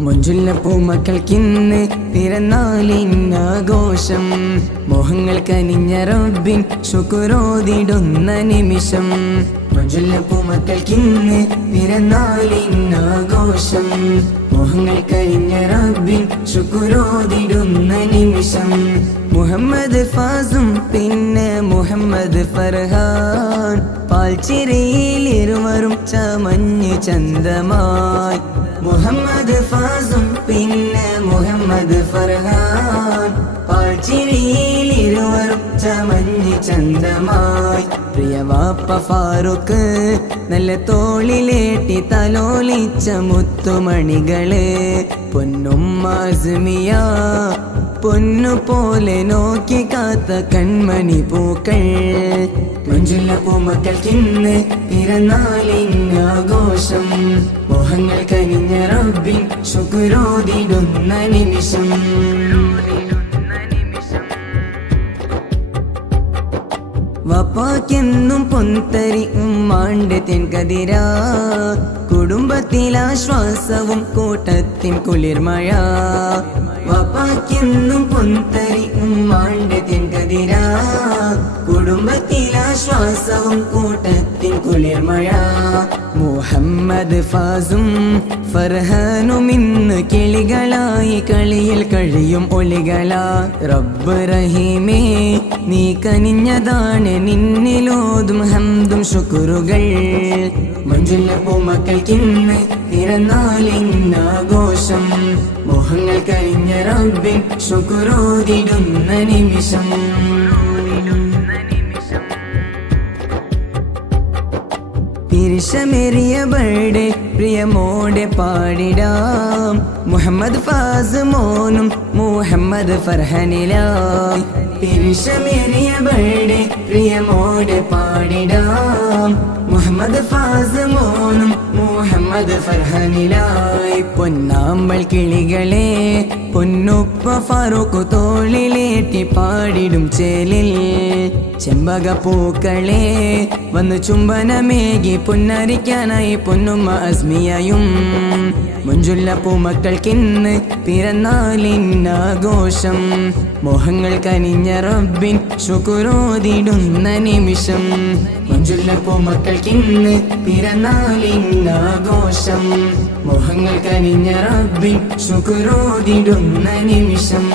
മുഞ്ചുള്ള പൂമക്കൾക്കിന്ന് പിറന്നാളിന്നാഘോഷം. മോഹങ്ങൾ കനിഞ്ഞ റബ്ബിൻ ശുക്രോതിടുന്ന നിമിഷം. മുഞ്ചുള്ള പൂമക്കൾക്കിന്ന് പിറന്നാളിന്നാഘോഷം. മോഹങ്ങൾ കനിഞ്ഞ റബ്ബിൻ ശുക്രോതിടുന്ന നിമിഷം. മുഹമ്മദ് ഫാസും പിന്നെ മുഹമ്മദ് ഫർഹാൻ പാൽച്ചിരയിൽ ഇരുവരും ചമഞ്ഞ് ചന്തമായി. മുഹമ്മദ് ഫാസും പിന്നെ മുഹമ്മദ് ഫർഹാൻ പാൽച്ചിരയിൽ ഇരുവരും ചമഞ്ഞ് ചന്തമായി. പ്രിയവാപ്പ ഫാറൂഖ് നല്ല തോളിലേട്ടി തലോലിച്ച മുത്തുമണികള്. പൊന്നുമ്മ അസ്മിയ പൊന്നുപോലെ നോക്കി കാത്ത കൺമണി പൂക്കൾ. മുഞ്ചുള്ള പൂമക്കൾക്കിന്ന് പിറന്നാളിന്നാഘോഷം. മോഹങ്ങൾ കനിഞ്ഞ റബ്ബിൻ ശുക്രോതിടുന്ന നിമിഷം. വപ്പാക്കെന്നും പൊന്തരി ഉമ്മാണ്ട് തെൻകതിര. കുടുംബത്തിലാശ്വാസവും കൂട്ടത്തിൻ കുളിർമഴ. വപ്പാക്കെന്നും പൊന്തരി ഉമ്മാണ്ട് തെൻകതിര. കുടുംബത്തിലാശ്വാസവും കൂട്ടത്തിൻ കുളിർമഴ. മുഹമ്മദ് ഫാസും ഫർഹാനും ഇന്ന് കിളികളായി കളിയിൽ കഴിയും ഒളികള. റബ്ബ് റഹീമേ നീ കനിഞ്ഞതാണ് നിന്നിലോതും ഹംദും ശുക്രുകൾ. മഞ്ചുള്ള പൂമക്കൾക്കിന്ന് പിറന്നാളിന്നാഘോഷം. മോഹങ്ങൾ കഴിഞ്ഞ റബ്ബിൻ ശുക്രോതിടുന്ന നിമിഷം. പിരിശമേറിയ ബർഡേ പ്രിയമോടെ പാടിടാം. മുഹമ്മദ് ഫാസ് മോനും മുഹമ്മദ് ഫർഹാനിലായി. പിരിശമേറിയ ബർഡേ പ്രിയമോടെ പാടിടാം. മുഹമ്മദ് ഫാസ് മോനും മുഹമ്മദ് ഫർഹാനിലായി. പൊന്നാമ്പൽ കിളികളെ പൊന്നുപ്പ ഫാറൂഖ് തോളിലേറ്റി പാടിടും ചേലിൽ. ചെമ്പക പൂക്കളെ വന്നു ചുംബനമേകി പൊന്നരിക്കാനായി പൊന്നുമ്മ അസ്മിയയും. മുഞ്ചുള്ള പൂമക്കൾക്കിന്ന് പിറന്നാളിന്നാഘോഷം. മോഹങ്ങൾ കനിഞ്ഞ റബ്ബിൻ ശുക്രോതിടുന്ന നിമിഷം. മുഞ്ചുള്ള പൂമക്കൾക്കിന്ന് പിറന്നാളിന്നാഘോഷം. മോഹങ്ങൾ കനിഞ്ഞ റബ്ബിൻ ശുക്രോതിടുന്ന നിമിഷം.